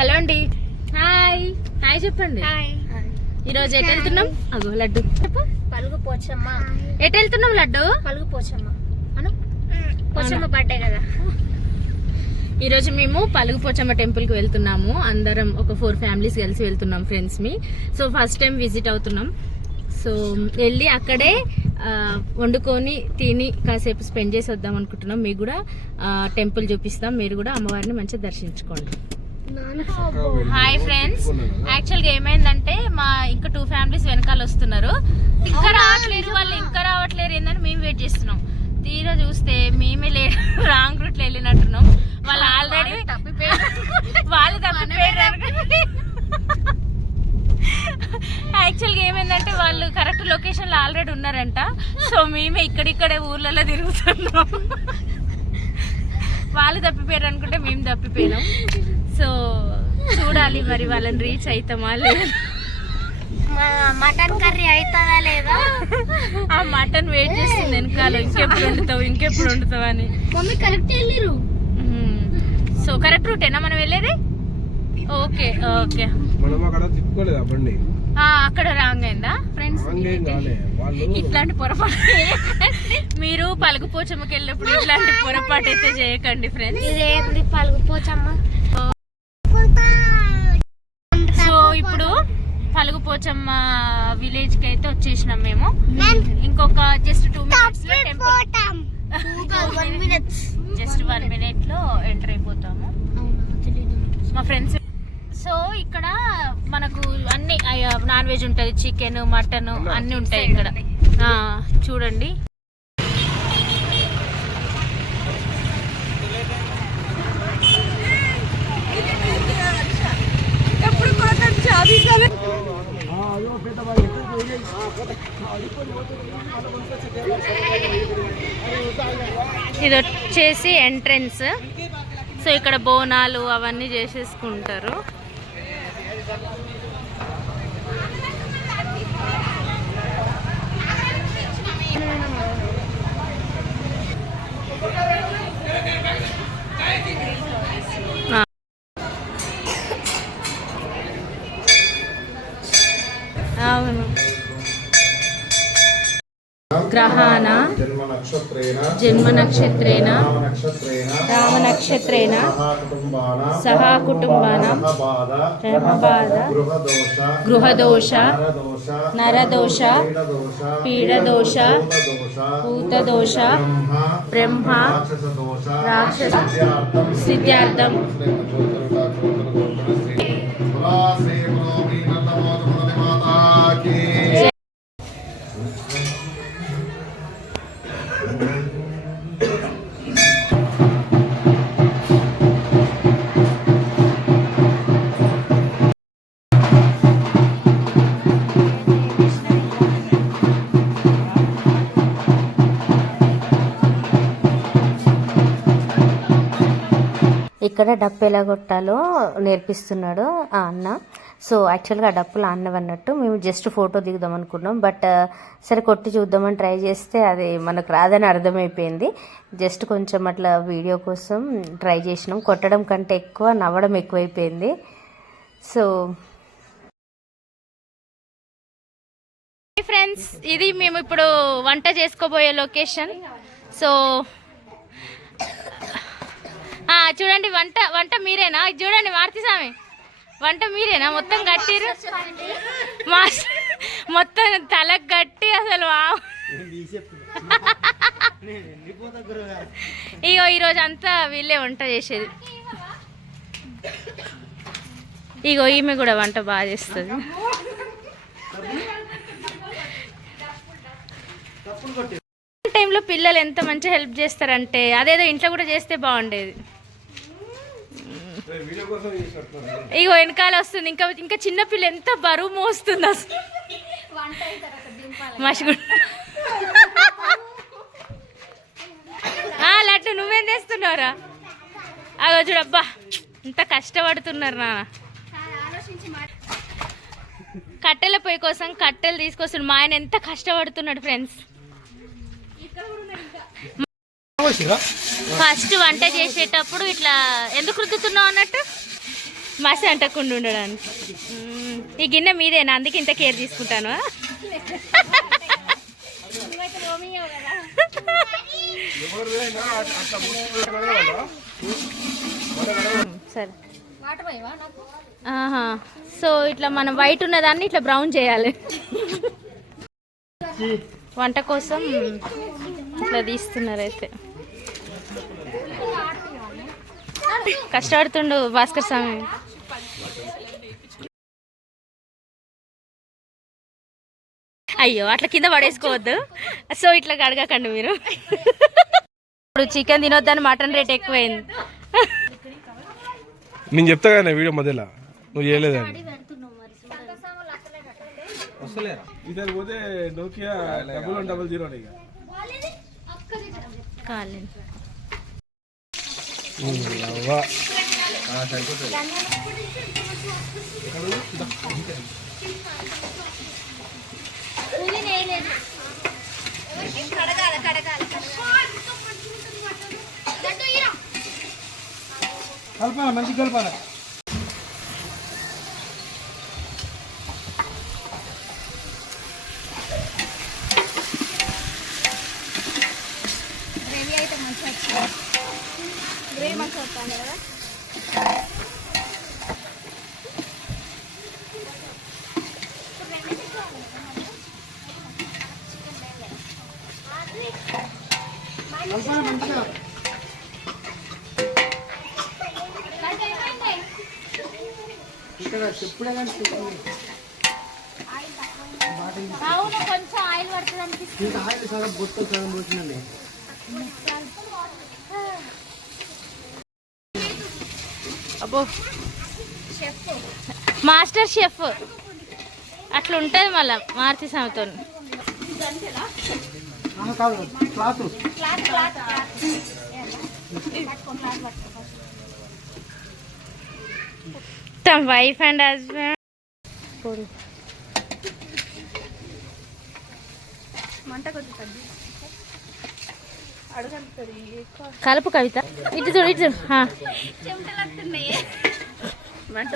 Hello అండి. Hi. Hi చెప్పండి. ఈరోజు ఎటు వెళ్తున్నాం? అగో లడ్డు. పలుగు పోచమ్మ. ఎటు వెళ్తున్నాం లడ్డు? పలుగు పోచమ్మ. అను? పోచమ్మ బర్త్డే కదా. ఈరోజు మేము పలుగుపోచమ్మ టెంపుల్కి వెళ్తున్నాము. అందరం ఒక ఫోర్ ఫ్యామిలీస్ కలిసి వెళ్తున్నాం ఫ్రెండ్స్ మీ సో ఫస్ట్ టైం విజిట్ అవుతున్నాం. సో వెళ్ళి అక్కడే వండుకొని తిని కాసేపు స్పెండ్ చేసి వద్దాం అనుకుంటున్నాం. మీకు కూడా టెంపుల్ చూపిస్తాం. మీరు కూడా అమ్మవారిని మంచిగా దర్శించుకోండి. Hi friends. యాక్చువల్గా ఏమైందంటే మా ఇంకా టూ ఫ్యామిలీస్ వెనకాల వస్తున్నారు. ఇంకా రావట్లేరు వాళ్ళు ఇంకా రావట్లేరు ఏందని మేము వెయిట్ చేస్తున్నాం. తీరా చూస్తే మేమే లే రాంగ్ రూట్లో వెళ్ళినట్టున్నాం. వాళ్ళు ఆల్రెడీ వాళ్ళు తప్పిపోయారు. యాక్చువల్గా ఏమైందంటే వాళ్ళు కరెక్ట్ లొకేషన్లో ఆల్రెడీ ఉన్నారంట. సో మేమే ఇక్కడిక్కడే ఊర్లలో తిరుగుతున్నాం. వాళ్ళు తప్పిపోయారు అనుకుంటే మేము తప్పిపోయినాం. సో చూడాలి మరి వాళ్ళని రీచ్ అవుతామా లేదా? మటన్ కర్రీ అవుతుందా లేదా? ఆ మటన్ వెయిట్ చేస్తుంది వెనకాల ఇంకెప్పుడు వండుతావు ఇంకెప్పుడు వండుతావు అని. మమ్మీ కరెక్ట్ వెళ్ళిరు. సో కరెక్ట్ రూటేనా మనం వెళ్ళేది? Okay okay. మనం అక్కడ తిప్పుకోలేదా బండి? ఆ, అక్కడ రాంగ్ అయిందా? ఫ్రెండ్స్ ఇట్లాంటి పొరపాటు. మీరు పలుకుపోచమ్మకి వెళ్ళినప్పుడు ఇట్లాంటి పొరపాటు అయితే చేయకండి ఫ్రెండ్స్ ఇదేంది పలుగు పలుగుపోచమ్మ విలేజ్కి అయితే వచ్చేసినాం మేము. ఇంకొక జస్ట్ టూ మినిట్స్లో టెంపుల్ జస్ట్ వన్ మినిట్లో ఎంటర్ అయిపోతాము. మా ఫ్రెండ్స్ సో ఇక్కడ మనకు అన్ని నాన్ వెజ్ ఉంటుంది చికెన్ మటన్ అన్ని ఉంటాయి ఇక్కడ. ఆ, చూడండి. ఇది వచ్చేసి ఎంట్రన్స్. సో ఇక్కడ బోనాలు అవన్నీ చేసేసుకుంటారు. గ్రహాన జన్మ నక్షత్రేణ రామ నక్షత్రేణ సహా కుటుంబాన రమబాధ గృహదోష నరదోష పీడదోష భూతదోష బ్రహ్మ రాక్షస సిద్ధ్యార్థం ఇక్కడ డప్పు ఎలా కొట్టాలో నేర్పిస్తున్నాడు ఆ అన్న. సో యాక్చువల్గా ఆ డప్పులు అన్నవి అన్నట్టు మేము జస్ట్ ఫోటో దిగుదాం అనుకున్నాం. బట్ uh, సరే కొట్టి చూద్దామని ట్రై చేస్తే అది మనకు రాదని అర్థమైపోయింది. జస్ట్ కొంచెం అట్లా వీడియో కోసం ట్రై చేసినాం. కొట్టడం కంటే ఎక్కువ నవ్వడం ఎక్కువైపోయింది. సో ఫ్రెండ్స్ ఇది మేము ఇప్పుడు వంట చేసుకోబోయే లొకేషన్ సో చూడండి వంట వంట మీరేనా? చూడండి మారుతి స్వామి. వంట మీరేనా? మొత్తం కట్టిరు? మొత్తం తలకు కట్టి అసలు వా- ఇగో ఈరోజు అంతా వీళ్ళే వంట చేసేది. ఇగో ఈమె కూడా వంట బాగా చేస్తుంది. టైంలో పిల్లలు ఎంత మంచిగా హెల్ప్ చేస్తారంటే అదేదో ఇంట్లో కూడా చేస్తే బాగుండేది. ఇగో వెనకాల వస్తుంది. ఇంకా ఇంకా చిన్న పిల్ల ఎంత బరువు మోస్తుంది అసలు. మసిగుడు ఆ, లడ్డు నువ్వేం చేస్తున్నావురా అగో చూడబ్బా ఇంత కష్టపడుతున్నారు నాన్న. కట్టెల పొయ్యి కోసం కట్టెలు తీసుకొస్తున్నాడు. మా ఆయన ఎంత కష్టపడుతున్నాడు ఫ్రెండ్స్ ఫస్ట్ వంట చేసేటప్పుడు ఇట్లా ఎందుకు రుద్దుతున్నావు అన్నట్టు? మసి అంటకుండా ఉండడానికి. ఈ గిన్నె మీదేనా? అందుకే ఇంత కేర్ తీసుకుంటాను. సరే. సో ఇట్లా మనం వైట్ ఉన్నదాన్ని ఇట్లా బ్రౌన్ చేయాలి. వంట కోసం ఇట్లా తీస్తున్నారు అయితే. కష్టపడుతుండు భాస్కర్ స్వామి. అయ్యో అట్లా కింద పడేసుకోవద్దు. సో ఇట్లా కడగకండి మీరు. ఇప్పుడు చికెన్ తినొద్దని మటన్ రేట్ ఎక్కువైంది. నేను చెప్తా కానీ వీడియో మధ్యలో. నువ్వు చేయలేదని. ఇద్దరు పోతే Nokia double one double zero ఇక కాలేదు అవ్వా. కలపాలి మంచి కలపాలి గ్రేవీ అయితే మంచిగా వచ్చింది గ్రేవీ మంచిగా వస్తుంది కదా కలపాలి మంచిగా ఇక్కడ చెప్పుడే కానీ చెప్పుడే. అవును కొంచెం ఆయిల్ పడుతుంది అనిపిస్తుంది. ఇంకా ఆయిల్ సగం బొత్తు సగం పోతుందండి అబ్బో. Master chef. అట్లా ఉంటుంది మళ్ళా మారుతి సమతో కాదు క్లాత్. తమ వైఫ్ అండ్ హస్బెండ్. మంట కొద్ది తగ్గి కలుపు కవిత. ఇటు చూడు ఇటు చూడు. హా. చెమటలత్తున్నాయి. మంట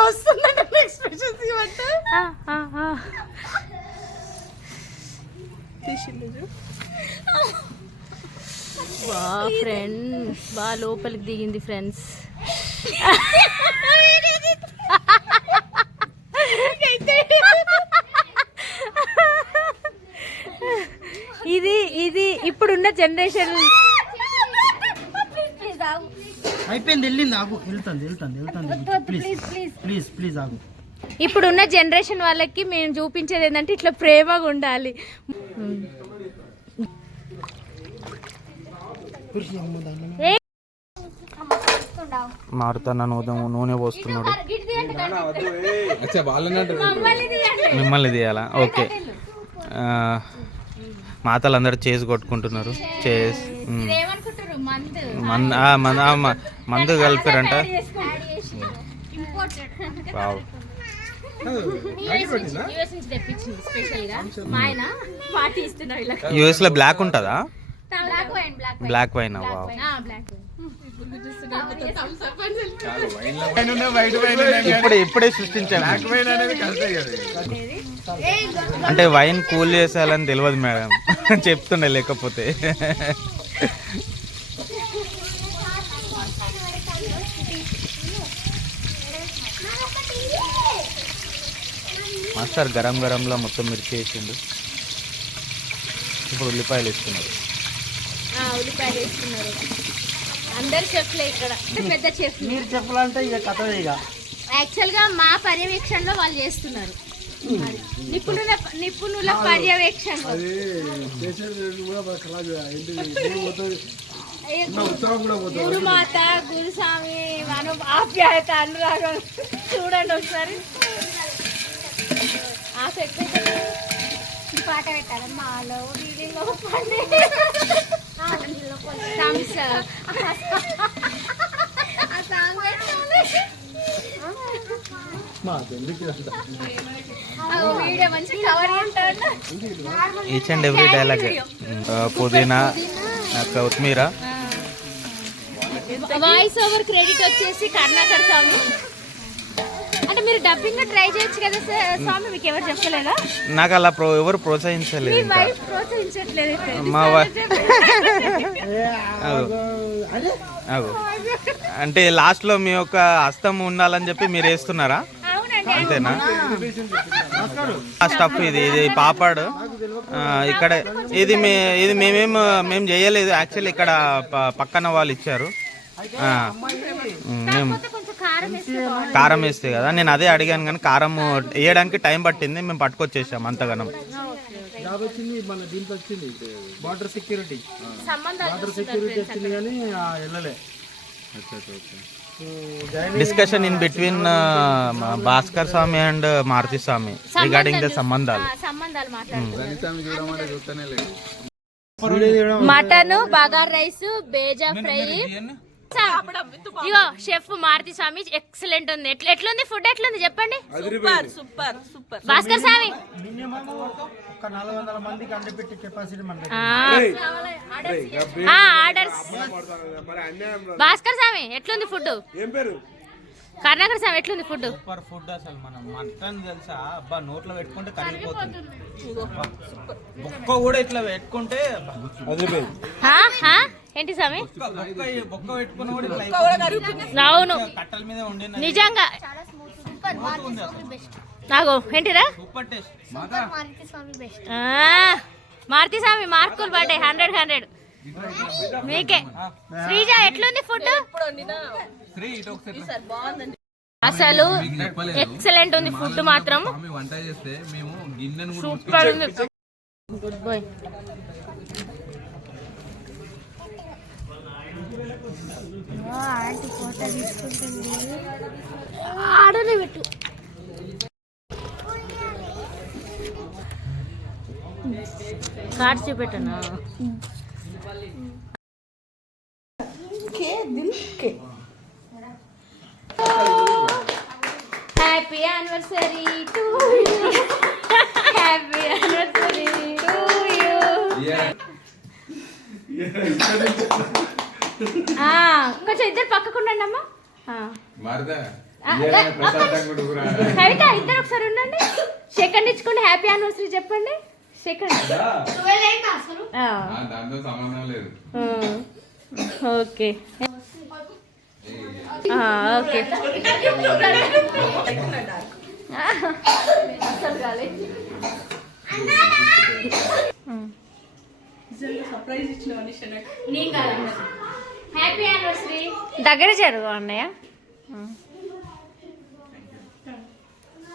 వస్తుంది ఆ, ఇదే అంటే ఇది బా ఫ్రెండ్ బా లోపలికి దిగింది ఫ్రెండ్స్ ఇది ఇది ఇప్పుడున్న జనరేషన్ అయిపోయింది వెళ్ళింది ఆగు. వెళ్తుంది వెళ్తుంది వెళ్తుంది. ప్లీజ్ ప్లీజ్ ప్లీజ్ ఆగు. ఇప్పుడున్న జనరేషన్ వాళ్ళకి మేము చూపించేది ఏంటంటే ఇట్లా ప్రేమగా ఉండాలి. ఏ, మారుతున్న నూనె నూనె పోస్తున్నాడు. మమ్మల్ని తీయాలా? ఓకే. ఆ, మాతలందరూ చేసి కొట్టుకుంటున్నారు. చేసి మందు. కలిపారంట. యూఎస్ నుంచి తెప్పించింది స్పెషల్గా. మా ఆయన పార్టీ ఇస్తున్నారు ఇలా. యూఎస్లో బ్లాక్ ఉంటుందా? Black wine black black wine wow black ఇప్పుడే ఇప్పుడే సృష్టించాను అంటే వైన్ కూల్ చేసేయాలని తెలియదు మేడం. చెప్తుండే లేకపోతే. మాస్టర్ గరం గరంలో మొత్తం మిర్చి వేసిండు. ఇప్పుడు ఉల్లిపాయలు ఇస్తున్నారు ఉల్లిపాయలు వేస్తున్నారు. అందరు చెఫ్లే ఇక్కడ. అంటే పెద్ద చెఫ్ మీరు చెప్పాలంటే ఇక కథ ఇక. యాక్చువల్గా మా పర్యవేక్షణలో వాళ్ళు చేస్తున్నారు. మరి నిపుణుల నిపుణుల గు- గురుమాత గురుస్వామి మనం ఆప్యాయత అనురాగం. చూడండి ఒకసారి. ఆ సెట్ ఈ పాట పెట్టాలి మాలో వీడిలో పండి థమ్స్ ఆ సాంగ్ పెట్టాలి వీడియో మంచి కవర్ ఉంటాడు ఈచ్ అండ్ ఎవ్రీ డైలాగ్ పుదీనా కొత్తిమీర వాయిస్ ఓవర్ క్రెడిట్ వచ్చేసి కర్ణాకర్ స్వామి. అంటే మీరు డబ్బింగ్ ట్రై చేయొచ్చు కదా సార్ స్వామి మీకు ఎవరు చెప్పలేదా? నాకు అలా ప్రో ఎవరు ప్రోత్సహించలేదు వైఫ్ ప్రోత్సహించట్లేదు. మా. అంటే లాస్ట్లో మీ యొక్క హస్తం ఉండాలని చెప్పి మీరు వేస్తున్నారా? అవునండి అంతేనా? ఆ. స్టఫ్ ఇది ఇది పాపాడు. ఇక్కడ ఇది మే ఇది మేమేం మేము చేయలేదు. యాక్చువల్లీ ఇక్కడ ప- పక్కన వాళ్ళు ఇచ్చారు. కారం వేస్తే బాగుంటుంది. కారం వేస్తే కదా. నేను అదే అడిగాను కానీ కారం వేయడానికి టైం పట్టింది మేము పట్టుకొచ్చేసాం అంతగానం. జాబ్ వచ్చింది మన దీంట్లో వచ్చింది. బార్డర్ సెక్యూరిటీ సంబంధాలు బార్డర్ సెక్యూరిటీ వచ్చింది కానీ ఆ, వెళ్ళలే. Join discussion in between Bhaskar Swamy and Maruti Swamy regarding the సంబంధాలు mutton bagar rice bheja fry. ఇగో షెఫ్ మారుతి స్వామి ఎక్సలెంట్ ఉంది. ఎట్లా ఎట్లుంది ఫుడ్ ఎట్లుంది? చెప్పండి. Super super Bhaskar Swamy. Minimum ఒక నాలుగు వందల మందికి అండి పెట్టే కెపాసిటీ మన దగ్గర. ఆర్డర్స్ భాస్కర్ స్వామి ఎట్లుంది ఫుడ్ ఏం పేరు? కర్ణాకర్ స్వామి ఎట్లుంది ఫుడ్ సూపర్ ఫుడ్ అసలు మనం. మటన్ తెలుసా? అబ్బా నోట్లో పెట్టుకుంటే కరిగిపోతుంది. బొక్క కూడా ఇట్లా పెట్టుకుంటే హా? హా? ఏంటి స్వామి. అవును. నిజంగా. నాగో ఏంటిరా? సూపర్ టేస్ట్ ఆ, మారుతి స్వామి మార్కులు పడ్డాయి హండ్రెడ్ హండ్రెడ్. మీకే. శ్రీజ ఎట్లుంది ఫుడ్ అసలు ఎక్సలెంట్ ఉంది ఫుడ్ మాత్రం. ఆమె వంట చేస్తే మేము గిన్నెను కూడా సూపర్ ఉంది. Good boy. ఆడనే పెట్టు. Cards చూపెట్టనా? Happy anniversary to happy anniversary to you కొంచెం ఇద్దరు పక్కకుండండి అమ్మా. ఆ. మారదా ఆ, కవిత ఇద్దరు ఒకసారి ఉండండి. సెకండ్ ఇచ్చుకోండి హ్యాపీ యానివర్సరీ చెప్పండి. సెకండ్. దాంతో సంబంధం లేదు. ఓకే. ఓకే. హ్యాపీ యానివర్సరీ దగ్గర జరుగు అన్నయ్య.